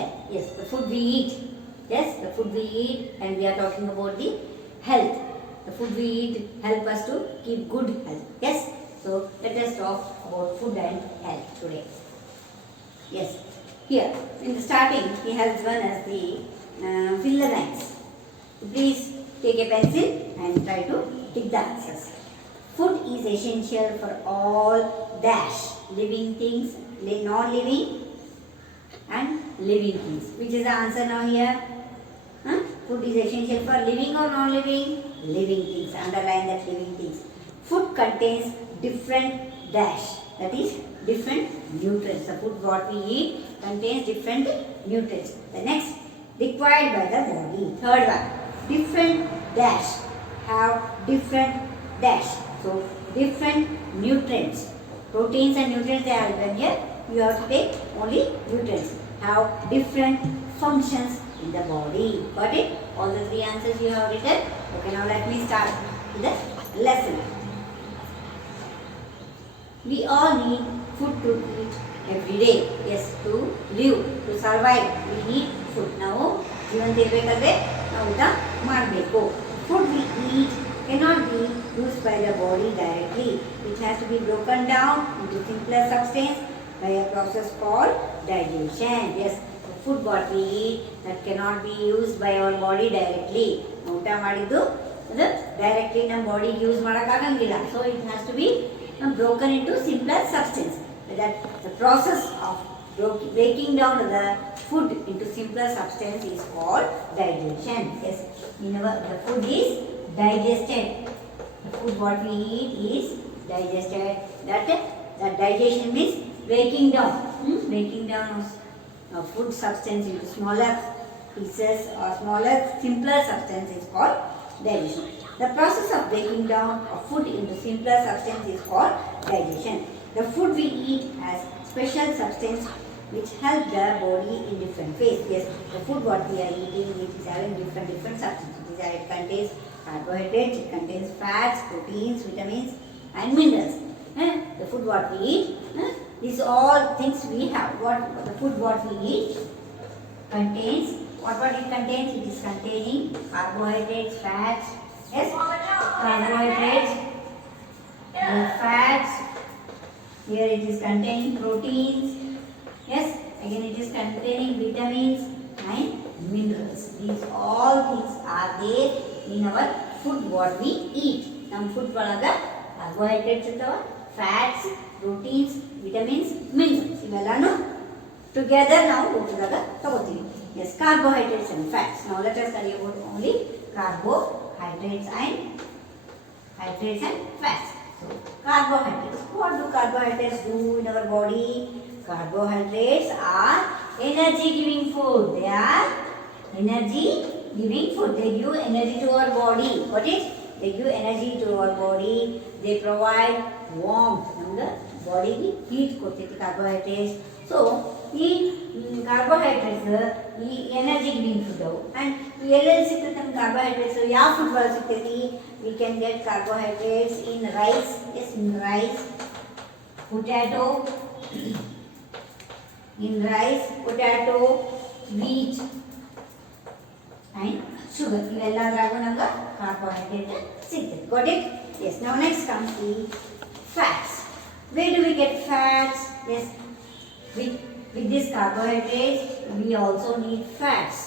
health. Yes, the food we eat. Yes, the food we eat, and we are talking about the health. The food we eat help us to keep good health. Yes, so let us talk about food and health today. Yes, here in the starting he has given us the fill the lines. Please take a pencil and try to pick the answers. Food is essential for all dash living things, non-living and living things. Which is the answer now here? Food is essential for living or non-living? Living things. Underline that living things. Food contains different dash. That is different nutrients. The food what we eat contains different nutrients. The next, required by the body. Third one, different dash have different dash. So different nutrients. Proteins and nutrients they are given here. You have to take only nutrients. Have different functions in the body. Got it? All the three answers you have written. Okay, now let me start with the lesson. We all need food to eat every day. Yes, to live, to survive. We need food. Now, even ಇರಬೇಕಾದ್ರೆ ನಾವು ಊಟ ಮಾಡಬೇಕು. Food we eat cannot be used by the body directly. It has to be broken down into simpler substance by a process called digestion. Yes, the food what we eat that cannot be used by our body directly. ಊಟ ಮಾಡಿದ್ದು ಅದು directly ನಮ್ಮ body use ಮಾಡೋಕ್ಕಾಗಂಗಿಲ್ಲ. So it has to be broken into simpler substance. That the process of breaking down the food into simpler substance is called digestion. Yes, the food is digested. The food what we eat is digested. That digestion means breaking down. Breaking down of food substance into smaller pieces or smaller, simpler substance is called digestion. The process of breaking down of food into simpler substance is called digestion. The food we eat has special substance which help the body in different ways. Yes, the food what we are eating which is having different substances. It contains carbohydrates, it contains fats, proteins, vitamins and minerals. The food what we eat, these all things we have. The food what we eat contains, what it contains? It is containing carbohydrates, fats, yes, carbohydrates, fats. Here it is containing proteins. Yes, again it is containing vitamins and minerals. These all things are there in our food what we eat. Nam food ಒಳಗೆ carbohydrates ಇರ್ತಾವ, fats, proteins, vitamins, minerals ಇವೆಲ್ಲನೂ together ನಾವು ಊಟದಾಗ ತಗೋತೀವಿ. Yes, carbohydrates and fats. Now let us study about only carbohydrates and fats. So carbohydrates. What do carbohydrates do in our body? Carbohydrates are energy giving food. They are energy giving food. They give energy to our body. What is? They give energy to our body. They provide warmth. Namga body ki heat ಕೊಡ್ತೈತಿ carbohydrates. So ಈ carbohydrates ಈ energy giving food ಅವು. And ಎಲ್ಲೆಲ್ಲಿ ಸಿಗ್ತೈತೆ ನಮ್ಗೆ carbohydrates? ಯಾವ food ಒಳಗೆ ಸಿಗ್ತೈತಿ? We can get carbohydrates in rice. Yes, in rice, potato, wheat and sugar. ಇವೆಲ್ಲದರಾಗೂ ನಮ್ಗೆ ಕಾರ್ಬೋಹೈಡ್ರೇಟ್ ಸಿಗ್ತೈತೆ. Got it? Yes. Now next comes the fats. Where do we get fats? Yes, with this carbohydrates we also need fats.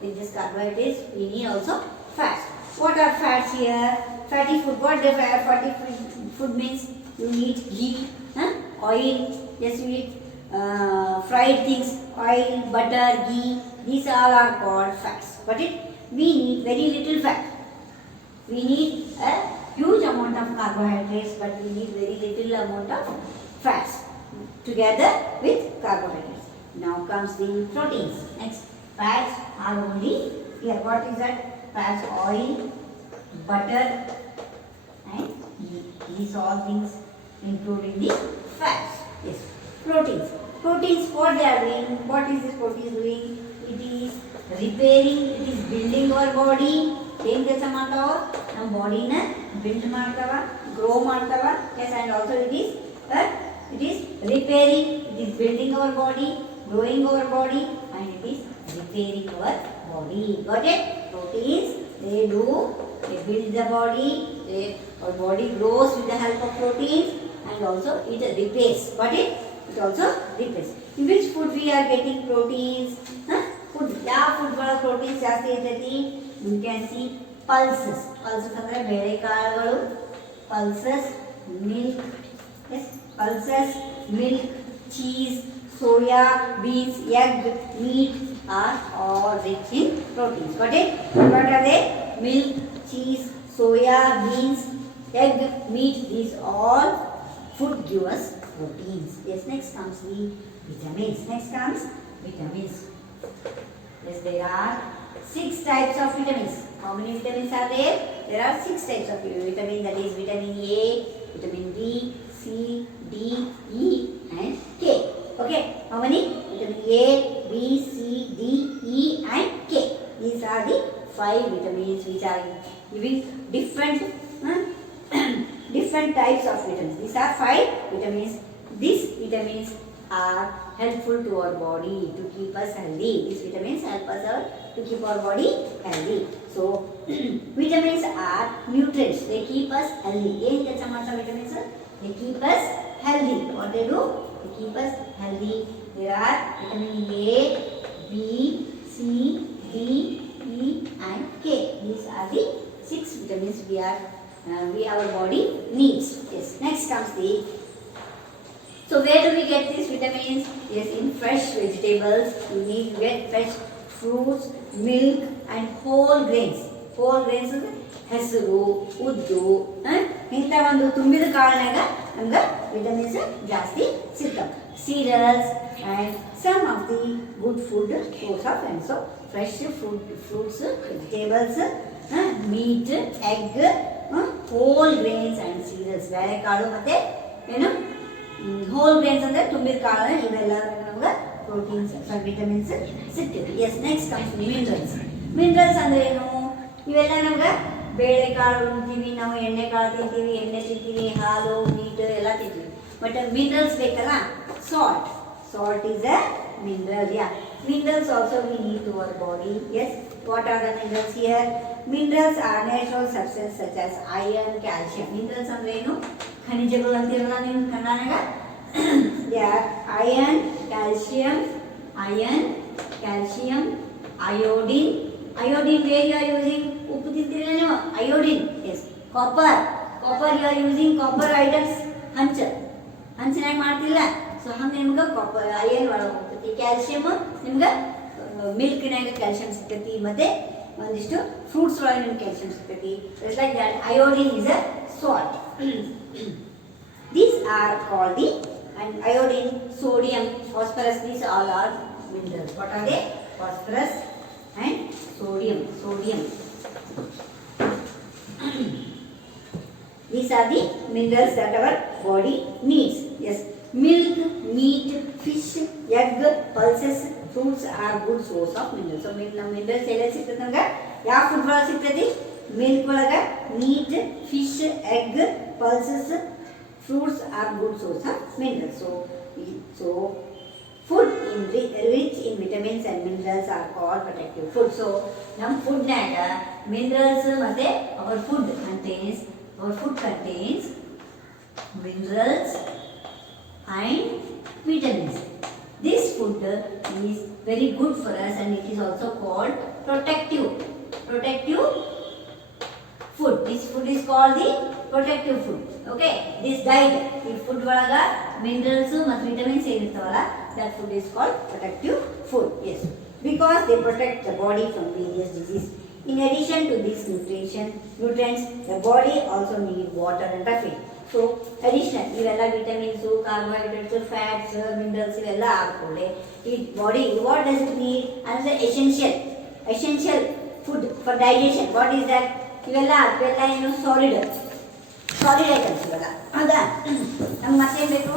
With this carbohydrates we need also fats. What are fats here? Fatty food. What the fatty food means? You need ghee, oil. Yes, you need fried things, oil, butter, ghee. These all are called fats. But we need very little fat. We need a huge amount of carbohydrates, but we need very little amount of fats together with carbohydrates. Now comes the proteins. Next, fats are only here. What is that? Fats, oil, butter and ghee. These all things including the fats. Yes, proteins. Proteins, what they are doing? What is this protein doing? It is repairing, it is building our body. ಏನು ಕೆಲಸ ಮಾಡ್ತಾವ? ನಮ್ಮ ಬಾಡಿನ build ಮಾಡ್ತಾವ, grow ಮಾಡ್ತಾವ. Yes, and also it is repairing, it is building our body, growing our body, and it is repairing our body. Got it? Proteins, they build the body. Our body grows with the help of proteins, and also it repairs. Got it? It also repairs. In which food we are getting proteins? Food. Yeah, food for proteins ಜಾಸ್ತಿ ಇರ್ತೈತಿ. You can see pulses. Pulses ಅಂದ್ರೆ ಬೇಳೆಕಾಳುಗಳು. Pulses, milk. Yes, pulses, milk, cheese, soya, beans, egg, meat are all rich in proteins. Got it? What are they? Milk, cheese, soya, beans, egg, meat. These all food give us proteins. Yes, next comes the vitamins. Next comes vitamins. Yes, there are 6 types of vitamins. How many vitamins are there? There are 6 types of vitamin. That is vitamin A, vitamin B, C, D, E and K. Okay, how many? Vitamin A, B, C, D, E and K. These are the 5 vitamins which are giving different different types of vitamins. These are 5 vitamins. These vitamins are helpful to our body to keep us healthy. These vitamins help us to keep our body healthy. So vitamins are nutrients. They keep us healthy. ಏನು ಕೆಲಸ ಮಾಡ್ತಾರೆ vitamins? They keep us healthy. What they do? They keep us healthy. There are vitamin A, B, C, D, E and K. These are the 6 vitamins our body needs. Yes. Next comes the. So where do we get these vitamins? Yes, in fresh vegetables. We need to get fresh fruits, milk and whole grains. Whole grains ಅಂದ್ರೆ ಹೆಸರು, ಉದ್ದು, ಇಂಥ ಒಂದು ತುಂಬಿದ ಕಾಳಿನಾಗ ನಮ್ಗೆ vitamins ಜಾಸ್ತಿ ಸಿಗ್ತವೆ. Cereals and some of the good food source of and so fresh fruits, vegetables, meat, egg, whole grains and cereals. ಬೇಳೆಕಾಳು ಮತ್ತೆ ಏನು ಹೋಲ್ ಗ್ರೇನ್ಸ್ ಅಂದ್ರೆ ತುಂಬಿದ ಕಾಳು ಇವೆಲ್ಲ ನಮ್ಗೆ ಪ್ರೋಟೀನ್ಸ್ ವಿಟಮಿನ್ಸ್ ಸಿಗ್ತದೆ. Yes, next comes minerals. Minerals ಅಂದ್ರೆ ಏನು? ಇವೆಲ್ಲ ನಮ್ಗೆ ಬೇಳೆಕಾಳು ತಿಂತೀವಿ, ನಾವು ಎಣ್ಣೆಕಾಳು ತಿಂತೀವಿ, ಎಣ್ಣೆ ತಿಂತೀವಿ, ಹಾಲು, ಮೀಟ್ ಎಲ್ಲ ತಿಂತೀವಿ. ಬಟ್ ಮಿನರಲ್ಸ್ ಬೇಕಲ್ಲ, salt. Salt is a mineral. Yeah, minerals also we need to our body. Yes, what are the minerals here? Minerals are natural substances such as iron, calcium. Minerals ಅಂದ್ರೆ ಏನು? ಖನಿಜಗಳು ಅಂತೀವಲ್ಲ ನೀವು ಕನ್ನಡಾಗ. They are iron, calcium, iodine. Iodine where you are using? ಉಪ್ಪು ತಿಂತೀರಲ್ಲ ನೀವು, iodine. Yes, copper you are using copper items. ಹಂಚಿನಾಗ ಮಾಡ್ತಿಲ್ಲ. So ಹಂಗೆ ನಿಮ್ಗೆ ಕಾಪರ್ ಐರನ್ ಒಳಗೆ ಹೋಗ್ತೈತಿ. ಕ್ಯಾಲ್ಸಿಯಮ್ ನಿಮ್ಗೆ ಮಿಲ್ಕ್ನಾಗ ಕ್ಯಾಲ್ಸಿಯಂ ಸಿಗ್ತೈತಿ, ಮತ್ತೆ ಒಂದಿಷ್ಟು ಫ್ರೂಟ್ಸ್ ಒಳಗೆ ನಿಮ್ಗೆ ಕ್ಯಾಲ್ಸಿಯಂ ಸಿಗ್ತೈತಿ. It's like that. Iodine is a salt. These are called the and iodine, sodium, phosphorus. These all are minerals. What are they? Phosphorus and sodium. These are the minerals that our body needs. Yes. Milk, meat, fish, egg, pulses, fruits are good source of minerals. So minerals ಎಲ್ಲ ಸಿಗ್ತದೆ ನಮ್ಗೆ. ಯಾವ food ಒಳಗೆ ಸಿಗ್ತದೆ? Milk ಒಳಗೆ, meet, fish, egg, pulses, fruits are good source of minerals. So food rich in vitamins and minerals are called protective food. So ನಮ್ಮ ಫುಡ್ನಾಗ minerals ಮತ್ತೆ our food contains minerals and vitamins. This food is very good for us and it is also called protective food. This food is called the protective food. Okay, this diet, ಈ food ಒಳಗ minerals ಮತ್ತು vitamins ಏನಿರ್ತಾವಲ್ಲ, that food is called protective food. Yes, because they protect the body from various disease. In addition to these nutrients, the body also need water and fat. So additional ಇವೆಲ್ಲ vitamins, carbohydrates, fats, minerals ಇವೆಲ್ಲ ಆಡ್ಕೊಳ್ಳಿ. ಈ body what does it need? Another essential food for digestion. What is that? ಇವೆಲ್ಲ ಏನು solid items ಇವೆಲ್ಲ. ಹೌದಾ? ನಮ್ಗೆ ಮತ್ತೇನು ಬೇಕು?